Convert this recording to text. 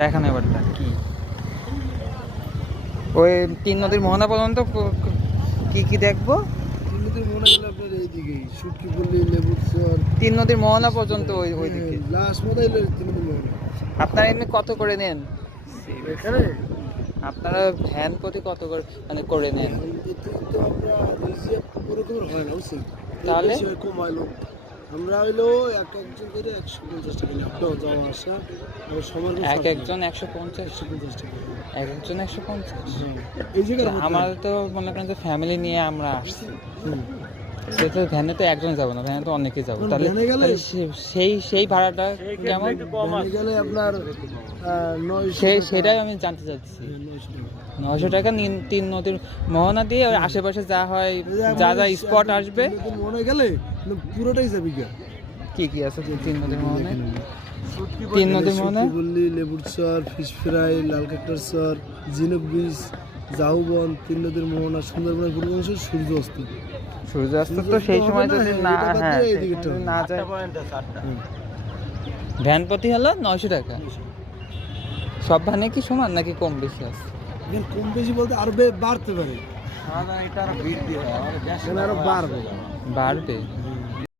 দেখানো এবারটা কি ওই তিন নদীর মোহনা পর্যন্ত কি কি দেখবো? তিন নদীর মোহনা গেলে আপনার এইদিকে শুটকি পল্লী, লেবুর চর, তিন নদীর মোহনা পর্যন্ত ওই দিকে লাস্ট মধ্যে এলো তিন নদীর মোহনা। আপনারা এমনি কত করে নেন? এখানে আপনারা ভ্যান প্রতি কত করে মানে করে নেন? এতে তো আমরা রিজার্ভ ওরকমের হয় না বুঝছেন, তাহলে? বেশি হয়, কমাইলো আমরা হইলো একজন করে 150 টাকা নিই, আপনার যাওয়া আসা আর সময় এক একজন 150? 150 টাকা। এক একজন 150? এই জায়গায় আমার তো মনে করেন যে ফ্যামিলি নিয়ে আমরা আসছি, সে তো ভ্যানে তো একজন যাবো না, ভ্যানে তো অনেকে যাবো, তাহলে ভ্যানে গেলে? তাহলে সেই ভাড়াটা কেমন? ভ্যানে গেলে আপনার 900 সেটাই আমি জানতে চাচ্ছি। 900 টাকা। 900 টাকা তিন নদীর মোহনা দিয়ে ওই আশেপাশে যা হয়, যা যা স্পট আসবে মনে গেলে পুরোটাই যাবি গা। কি কি আছে তিন নদীর মোহনায়? তিন নদীর মোহনায় বললি লেবুর চর, ফিশ ফ্রাই, লাল কাঁকড়ার চর, ঝিনুক বীজ, জাউবন, তিন নদীর মোহনা, সুন্দরবনের পূর্বাংশ, সূর্যাস্ত। সূর্যাস্ত তো সেই সময় যদি না, হ্যাঁ যদি না যায়, ভ্যান প্রতি হলো 900 টাকা। সব ভ্যানে কি সমান নাকি কম বেশি আছে? এখানে কম বেশি বলতে আরো বাড়তে পারে, এখানে আরো বাড়বে। বাড়বে?